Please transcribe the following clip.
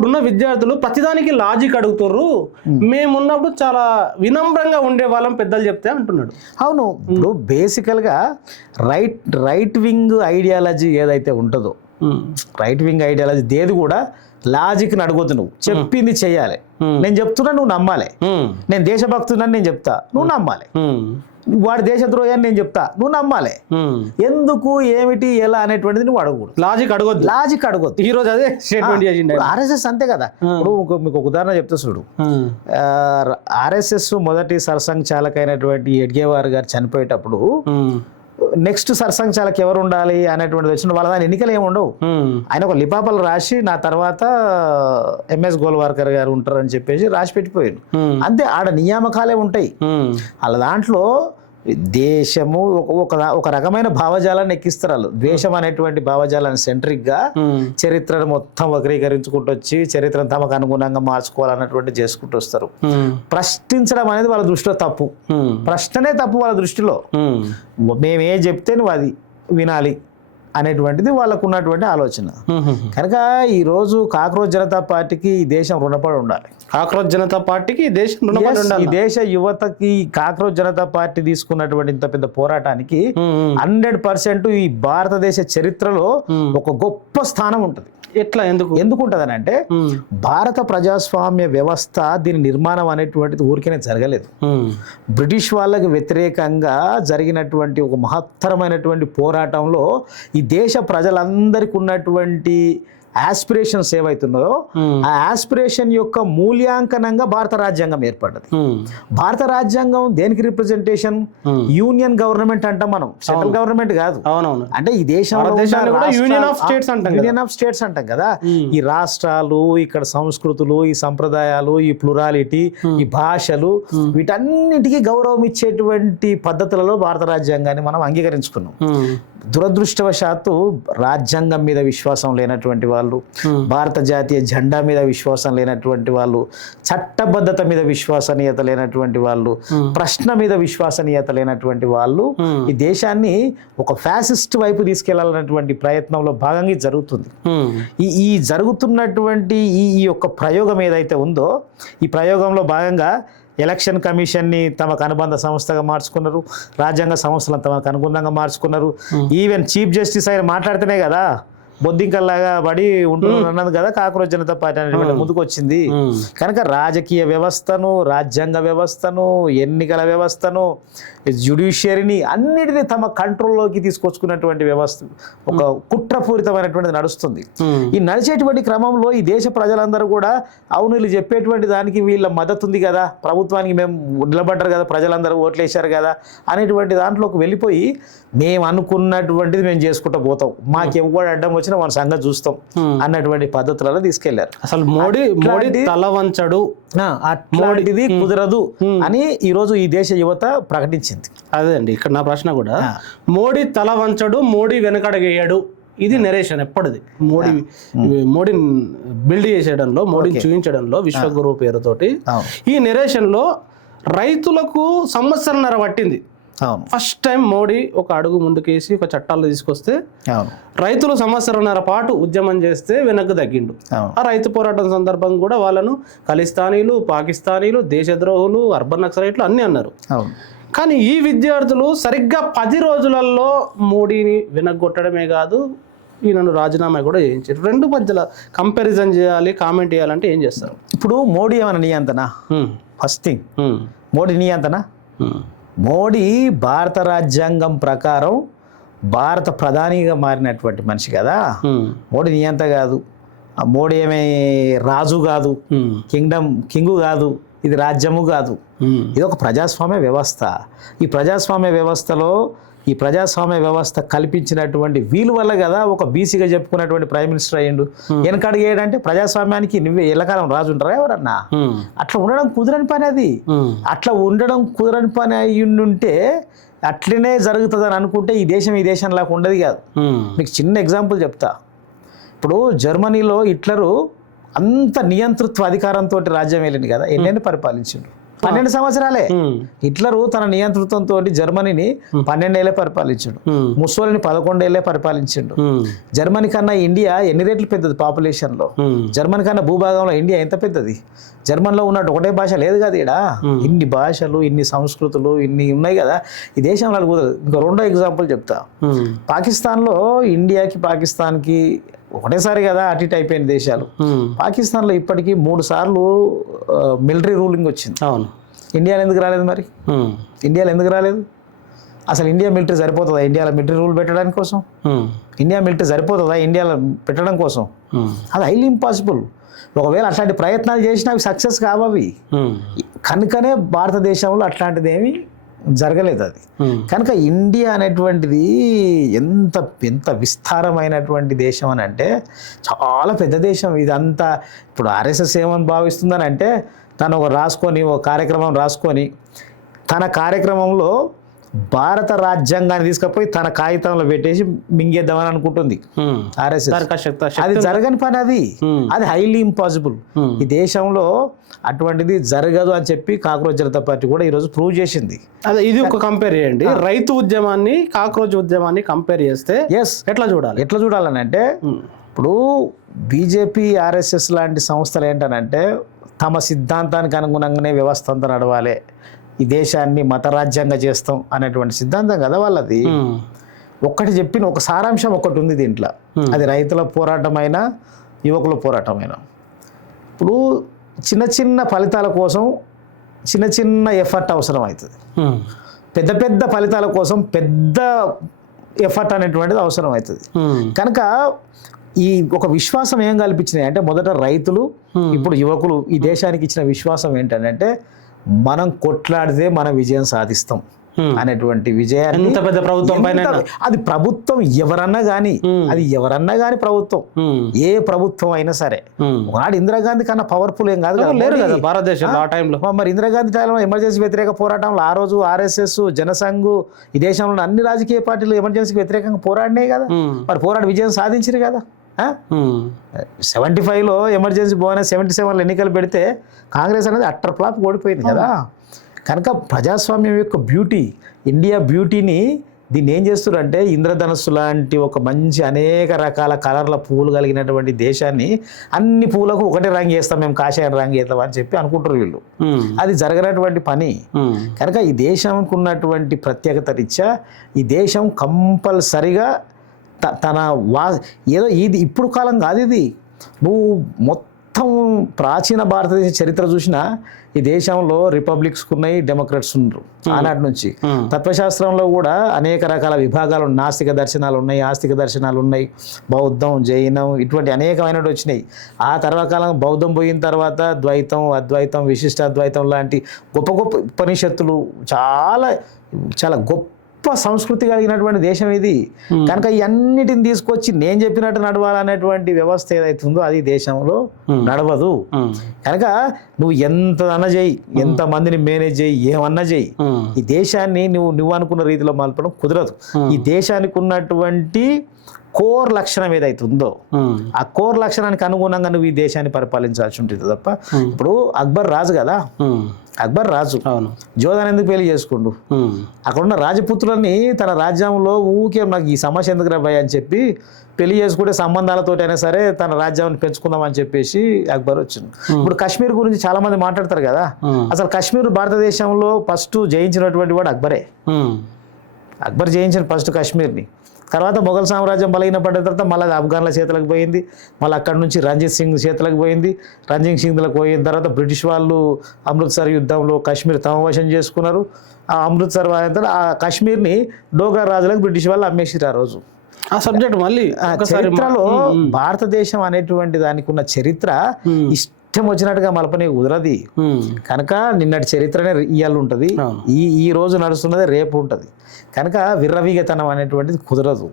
ఇప్పుడున్న విద్యార్థులు ప్రతిదానికి లాజిక్ అడుగుతారు, మేమున్నప్పుడు చాలా వినమ్రంగా ఉండే వాళ్ళం పెద్దలు చెప్తే అంటున్నాడు. అవును, ఇప్పుడు బేసికల్గా రైట్ వింగ్ ఐడియాలజీ ఏదైతే ఉంటుందో, రైట్ వింగ్ ఐడియాలజీ దేది కూడా లాజిక్ని అడగొద్దు. నువ్వు చెప్పింది చెయ్యాలి. నేను చెప్తున్నా నువ్వు నమ్మాలి. నేను దేశభక్తులని నేను చెప్తా, నువ్వు నమ్మాలి. వాడు దేశద్రోహి అని నేను చెప్తా, నువ్వు నమ్మాలి. ఎందుకు, ఏమిటి, ఎలా అనేటువంటిది నువ్వు అడగకూడదు. లాజిక్ అడగొద్దు. ఈ రోజు అదే స్టేట్మెంట్ చేసిండు ఆర్ఎస్ఎస్, అంతే కదా. ఇప్పుడు మీకు ఒక ఉదాహరణ చెప్తా చూడు. ఆర్ఎస్ఎస్ మొదటి సర్సంఘ్ చాలక అయినటువంటి ఎడ్గేవార్ గారు చనిపోయేటప్పుడు నెక్స్ట్ సర్సంఘ్ చాలక్ ఎవరు ఉండాలి అనేటువంటిది వచ్చిన వాళ్ళ దాని ఎన్నికలు ఏమి ఉండవు. ఆయన ఒక లిపాపలు రాసి నా తర్వాత ఎంఎస్ గోల్వార్కర్ గారు ఉంటారని చెప్పేసి రాసి పెట్టిపోయారు. అంతే, ఆడ నియామకాలే ఉంటాయి. వాళ్ళ దాంట్లో దేశము ఒక రకమైన భావజాలాన్ని ఎక్కిస్తారు వాళ్ళు. ద్వేషం అనేటువంటి భావజాలాన్ని సెంట్రిక్గా చరిత్రను మొత్తం వక్రీకరించుకుంటూ వచ్చి చరిత్రను తమకు అనుగుణంగా మార్చుకోవాలన్నటువంటి చేసుకుంటూ వస్తారు. ప్రశ్నించడం అనేది వాళ్ళ దృష్టిలో తప్పు. ప్రశ్ననే తప్పు వాళ్ళ దృష్టిలో. మేమే చెప్తే నువ్వు అది వినాలి అనేటువంటిది వాళ్ళకు ఉన్నటువంటి ఆలోచన. కనుక ఈరోజు కాక్రోచ్ జనతా పార్టీకి ఈ దేశం రుణపడి ఉండాలి. కాక్రోచ్ జనతా పార్టీకి ఈ దేశం రుణపడి ఉండాలి. ఈ దేశ యువతకి కాక్రోచ్ జనతా పార్టీ తీసుకున్నటువంటి ఇంత పెద్ద పోరాటానికి 100% ఈ భారతదేశ చరిత్రలో ఒక గొప్ప స్థానం ఉంటుంది. ఎట్లా, ఎందుకు ఉంటుందని అంటే, భారత ప్రజాస్వామ్య వ్యవస్థ దీని నిర్మాణం అనేటువంటిది ఊరికేనే జరగలేదు. బ్రిటిష్ వాళ్ళకి వ్యతిరేకంగా జరిగినటువంటి ఒక మహత్తరమైనటువంటి పోరాటంలో ఈ దేశ ప్రజలందరికీ ఉన్నటువంటి ఆస్పిరేషన్స్ ఏవైతున్నాయో ఆ ఆస్పిరేషన్ యొక్క మూల్యాంకనంగా భారత రాజ్యాంగం ఏర్పడ్డది. భారత రాజ్యాంగం దేనికి రిప్రజెంటేషన్? యూనియన్ గవర్నమెంట్ అంటాం మనం, సెంట్రల్ గవర్నమెంట్ కాదు. అంటే ఈ దేశంలో యూనియన్ ఆఫ్ స్టేట్స్ అంటాం కదా. ఈ రాష్ట్రాలు, ఇక్కడ సంస్కృతులు, ఈ సంప్రదాయాలు, ఈ ప్లూరాలిటీ, ఈ భాషలు, వీటన్నిటికీ గౌరవం ఇచ్చేటువంటి పద్ధతులలో భారత రాజ్యాంగాన్ని మనం అంగీకరించుకున్నాం. దురదృష్టవశాత్తు రాజ్యాంగం మీద విశ్వాసం లేనటువంటి వాళ్ళు, భారత జాతీయ జెండా మీద విశ్వాసం లేనటువంటి వాళ్ళు, చట్టబద్ధత మీద విశ్వసనీయత లేనటువంటి వాళ్ళు, ప్రశ్న మీద విశ్వసనీయత లేనటువంటి వాళ్ళు ఈ దేశాన్ని ఒక ఫ్యాసిస్ట్ వైపు తీసుకెళ్లాలన్నటువంటి ప్రయత్నంలో భాగంగా జరుగుతుంది. ఈ జరుగుతున్నటువంటి ఈ యొక్క ప్రయోగం ఏదైతే ఉందో, ఈ ప్రయోగంలో భాగంగా ఎలక్షన్ కమిషన్ని తమకు అనుబంధ సంస్థగా మార్చుకున్నారు, రాజ్యాంగ సంస్థలను తమకు అనుగుణంగా మార్చుకున్నారు. ఈవెన్ చీఫ్ జస్టిస్ ఆయన మాట్లాడితేనే కదా బొద్దింకల్లాగా పడి ఉంటున్నారు అన్నది కదా కాక్రోచ్ జనతా పార్టీ అనేది ముందుకు వచ్చింది. కనుక రాజకీయ వ్యవస్థను, రాజ్యాంగ వ్యవస్థను, ఎన్నికల వ్యవస్థను, జ్యుడిషియరీని అన్నిటినీ తమ కంట్రోల్లోకి తీసుకొచ్చుకున్నటువంటి వ్యవస్థ ఒక కుట్రపూరితమైనటువంటిది నడుస్తుంది. ఈ నడిచేటువంటి క్రమంలో ఈ దేశ ప్రజలందరూ కూడా అవును వీళ్ళు చెప్పేటువంటి దానికి వీళ్ళ మద్దతు ఉంది కదా, ప్రభుత్వానికి మేము నిలబడ్డారు కదా, ప్రజలందరూ ఓట్లేశారు కదా అనేటువంటి దాంట్లోకి వెళ్ళిపోయి మేము అనుకున్నటువంటిది మేము చేసుకుంటూ పోతాం, మాకు ఎవరు అడ్డం వచ్చినా మన సంగతి చూస్తాం అన్నటువంటి పద్ధతులలో తీసుకెళ్లారు. అసలు మోడీ తల వంచడు, అట్లాంటిది కుదరదు అని ఈరోజు ఈ దేశ యువత ప్రకటించింది. అదే అండి ఇక్కడ నా ప్రశ్న కూడా. మోడీ తల వంచడు, మోడీ వెనకడగేయడు, ఇది నెరేషన్ ఎప్పటిది. మోడీ బిల్డ్ చేసేయడంలో, మోడీని చూపించడంలో విశ్వగురు పేరుతోటి ఈ నెరేషన్ లో రైతులకు సంవత్సరంన్నర పట్టింది. ఫస్ట్ టైం మోడీ ఒక అడుగు ముందుకేసి ఒక చట్టాలు తీసుకొస్తే రైతులు సంవత్సరంన్నర పాటు ఉద్యమం చేస్తే వెనక్కి తగ్గిండు. ఆ రైతు పోరాటం సందర్భంగా కూడా వాళ్ళను ఖలిస్తానీలు, పాకిస్తానీలు, దేశద్రోహులు, అర్బన్ నక్సలైట్లు అన్నీ అన్నారు. కానీ ఈ విద్యార్థులు సరిగ్గా 10 రోజులలో మోడీని వెనక్కొట్టడమే కాదు, ఈయనను రాజీనామా కూడా చేయించారు. రెండు మధ్యలో కంపారిజన్ చేయాలి, కామెంట్ చేయాలంటే ఏం చేస్తారు? ఇప్పుడు మోడీ ఏమైనా నియంత్రణ? ఫస్ట్ థింగ్, మోడీ నియంత్రణ. మోడీ భారత రాజ్యాంగం ప్రకారం భారత ప్రధానిగా మారినటువంటి మనిషి కదా. మోడీ నియంత కాదు, మోడీ ఏమీ రాజు కాదు, కింగు కాదు, ఇది రాజ్యము కాదు, ఇది ఒక ప్రజాస్వామ్య వ్యవస్థ. ఈ ప్రజాస్వామ్య వ్యవస్థలో ఈ ప్రజాస్వామ్య వ్యవస్థ కల్పించినటువంటి వీలు వల్ల కదా ఒక బీసీగా చెప్పుకున్నటువంటి ప్రైమ్ మినిస్టర్ అయ్యిండు. వెనకడుగు ఏడంటే ప్రజాస్వామ్యానికి నువ్వే ఎల్లకాలం రాజు ఉంటారా ఎవరన్నా? అట్లా ఉండడం కుదరని పని. అది అట్లా ఉండడం కుదరని పని అయ్యుంటే అట్లనే జరుగుతుందని అనుకుంటే ఈ దేశంలాగా ఉండదు కాదు. మీకు చిన్న ఎగ్జాంపుల్ చెప్తా. ఇప్పుడు జర్మనీలో హిట్లరు అంత నియంతృత్వ అధికారంతో రాజ్యం వెళ్ళింది కదా, ఎన్నెన్ని పరిపాలించిండు. 12 సంవత్సరాలే. హిట్లరు తన నియంతృత్వంతో జర్మనీని 12 ఏళ్ళే పరిపాలించాడు. ముస్సోలిని 11 ఏళ్ళే పరిపాలించాడు. జర్మనీ కన్నా ఇండియా ఎన్ని రెట్లు పెద్దది పాపులేషన్ లో? జర్మనీ కన్నా భూభాగంలో ఇండియా ఎంత పెద్దది? జర్మన్లో ఉన్నట్టు ఒకటే భాష లేదు కదా ఇక్కడ. ఇన్ని భాషలు, ఇన్ని సంస్కృతులు, ఇన్ని ఉన్నాయి కదా ఈ దేశంలో. ఇంకా రెండో ఎగ్జాంపుల్ చెప్తా. పాకిస్తాన్లో ఇండియాకి పాకిస్తాన్కి ఒకటేసారి కదా అటు ఇటు అయిపోయిన దేశాలు. పాకిస్తాన్లో ఇప్పటికీ 3 సార్లు మిలిటరీ రూలింగ్ వచ్చింది. అవును. ఇండియాలో ఎందుకు రాలేదు మరి? ఇండియాలో ఎందుకు రాలేదు? అసలు ఇండియా మిలిటరీ సరిపోతుందా ఇండియాలో మిలిటరీ రూల్ పెట్టడానికి కోసం? ఇండియా మిలిటరీ సరిపోతుందా ఇండియాలో పెట్టడం కోసం? అది హైలీ ఇంపాసిబుల్. ఒకవేళ అట్లాంటి ప్రయత్నాలు చేసినా అవి సక్సెస్ కావవి. కనుకనే భారతదేశంలో అట్లాంటిది ఏమీ జరగలేదు. అది కనుక ఇండియా అనేటువంటిది ఎంత ఎంత విస్తారమైనటువంటి దేశం అని అంటే చాలా పెద్ద దేశం. ఇదంతా ఇప్పుడు ఆర్ఎస్ఎస్ ఏమని భావిస్తుందని అంటే తను ఒక కార్యక్రమం రాసుకొని తన కార్యక్రమంలో భారత రాజ్యాంగాన్ని తీసుకుపోయి తన కాగితంలో పెట్టేసి మింగేద్దామని అనుకుంటుంది ఆర్ఎస్ఎస్. అది జరగని పని. అది హైలీ ఇంపాసిబుల్. ఈ దేశంలో అటువంటిది జరగదు అని చెప్పి కాక్రోచ్ జనతా పార్టీ కూడా ఈరోజు ప్రూవ్ చేసింది. అదే ఇది ఒక కంపేర్ చేయండి. రైతు ఉద్యమాన్ని కాక్రోచ్ ఉద్యమాన్ని కంపేర్ చేస్తే ఎట్లా చూడాలని అంటే ఇప్పుడు బీజేపీ ఆర్ఎస్ఎస్ లాంటి సంస్థలు ఏంటనంటే తమ సిద్ధాంతానికి అనుగుణంగానే వ్యవస్థ అంతా నడవాలి, ఈ దేశాన్ని మతరాజ్యంగా చేస్తాం అనేటువంటి సిద్ధాంతం కదా వాళ్ళది. ఒక్కటి చెప్పిన ఒక సారాంశం ఒకటి ఉంది దీంట్లో. అది రైతుల పోరాటమైన యువకుల పోరాటమైన. ఇప్పుడు చిన్న చిన్న ఫలితాల కోసం చిన్న చిన్న ఎఫర్ట్ అవసరం అవుతుంది. పెద్ద పెద్ద ఫలితాల కోసం పెద్ద ఎఫర్ట్ అనేటువంటిది అవసరం అవుతుంది. కనుక ఈ ఒక విశ్వాసం ఏం కల్పించినాయి అంటే మొదట రైతులు, ఇప్పుడు యువకులు ఈ దేశానికి ఇచ్చిన విశ్వాసం ఏంటంటే మనం కొట్లాడితే మనం విజయం సాధిస్తాం అనేటువంటి విజయాన్ని. ఎంత పెద్ద ప్రభుత్వం పైన అది ప్రభుత్వం ఎవరన్నా కానీ ప్రభుత్వం ఏ ప్రభుత్వం అయినా సరే. ఒకనాడు ఇందిరాగాంధీ కన్నా పవర్ఫుల్ ఏం కాదు కదా భారతదేశంలో ఆ టైంలో. మరి ఇందిరాగాంధీ టైంలో ఎమర్జెన్సీ వ్యతిరేక పోరాటంలో ఆ రోజు ఆర్ఎస్ఎస్, జనసంఘ్, ఈ దేశంలో అన్ని రాజకీయ పార్టీలు ఎమర్జెన్సీకి వ్యతిరేకంగా పోరాడినాయి కదా. మరి పోరాడి విజయం సాధించారు కదా. 75లో ఎమర్జెన్సీ పోయినా 77లో ఎన్నికలు పెడితే కాంగ్రెస్ అనేది అట్టర్ ఫ్లాప్ ఓడిపోయింది కదా. కనుక ప్రజాస్వామ్యం యొక్క బ్యూటీ, ఇండియా బ్యూటీని దీన్ని ఏం చేస్తున్నారంటే ఇంద్రధనస్సు లాంటి ఒక మంచి అనేక రకాల కలర్ల పువ్వులు కలిగినటువంటి దేశాన్ని అన్ని పువ్వులకు ఒకటే రంగు వేస్తాం మేము, కాషాయం రంగు వేస్తాం అని చెప్పి అనుకుంటారు వీళ్ళు. అది జరగనటువంటి పని. కనుక ఈ దేశానికి ఉన్నటువంటి ప్రత్యేకత రీత్యా ఈ దేశం కంపల్సరిగా తన ఏదో ఇది ఇప్పుడు కాలం కాదు. ఇది నువ్వు మొత్తం ప్రాచీన భారతదేశ చరిత్ర చూసినా ఈ దేశంలో రిపబ్లిక్స్ ఉన్నాయి, డెమోక్రట్స్ ఉన్నారు ఆనాటి నుంచి. తత్వశాస్త్రంలో కూడా అనేక రకాల విభాగాలు, నాస్తిక దర్శనాలు ఉన్నాయి, ఆస్తిక దర్శనాలు ఉన్నాయి, బౌద్ధం, జైనం ఇటువంటి అనేకమైనవి వచ్చినాయి. ఆ తర్వాత కాలం బౌద్ధం పోయిన తర్వాత ద్వైతం, అద్వైతం, విశిష్టాద్వైతం లాంటి గొప్ప గొప్ప ఉపనిషత్తులు, చాలా చాలా గొప్ప సంస్కృతి కలిగినటువంటి దేశం ఇది. కనుక ఇవన్నిటిని తీసుకొచ్చి నేను చెప్పినట్టు నడవాలనేటువంటి వ్యవస్థ ఏదైతుందో అది దేశంలో నడవదు. కనుక నువ్వు ఎంత అన్న చేయి, ఎంత మందిని మేనేజ్ చేయి, ఏమన్నా చేయి, ఈ దేశాన్ని నువ్వు అనుకున్న రీతిలో మలపడం కుదరదు. ఈ దేశానికి ఉన్నటువంటి కోర్ లక్షణం ఏదైతుందో ఆ కోర్ లక్షణానికి అనుగుణంగా నువ్వు ఈ దేశాన్ని పరిపాలించాల్సి ఉంటుంది తప్ప. ఇప్పుడు అక్బర్ రాజు కదా, అక్బర్ రాజు జోధాని ఎందుకు పెళ్లి చేసుకుండు? అక్కడున్న రాజపుత్రులని తన రాజ్యంలో ఊకే నాకు ఈ సమస్య ఎందుకు రాబాయి అని చెప్పి పెళ్లి చేసుకుంటే సంబంధాలతో అయినా సరే తన రాజ్యాన్ని పెంచుకుందాం అని చెప్పేసి అక్బర్ వచ్చింది. ఇప్పుడు కాశ్మీర్ గురించి చాలా మంది మాట్లాడతారు కదా. అసలు కాశ్మీర్ భారతదేశంలో ఫస్ట్ జయించినటువంటి వాడు అక్బరే. అక్బర్ జయించిన ఫస్ట్ కాశ్మీర్ని. తర్వాత మొఘల్ సామ్రాజ్యం బలహీనపడ్డ తర్వాత మళ్ళీ ఆఫ్ఘన్ల చేతులకు పోయింది, మళ్ళీ అక్కడ నుంచి రంజిత్ సింగ్ చేతులకు పోయింది. రంజిత్ సింగ్లకు పోయిన తర్వాత బ్రిటిష్ వాళ్ళు అమృత్సర్ యుద్ధంలో కాశ్మీర్ తమ వశం చేసుకున్నారు. ఆ అమృత్సర్ ఆ కాశ్మీర్ని డోగ్రా రాజులకు బ్రిటిష్ వాళ్ళు అమ్మేసిరు ఆ రోజు. ఆ సబ్జెక్ట్ మళ్ళీ చరిత్రలో భారతదేశం అనేటువంటి దానికి ఉన్న చరిత్ర ఇష్టం వచ్చినట్టుగా మలపని కుదరది. కనుక నిన్నటి చరిత్రనే ఇయ్యాలు ఉంటుంది, ఈ రోజు నడుస్తున్నదే రేపు ఉంటుంది. కనుక విర్రవీగతనం అనేటువంటిది కుదరదు.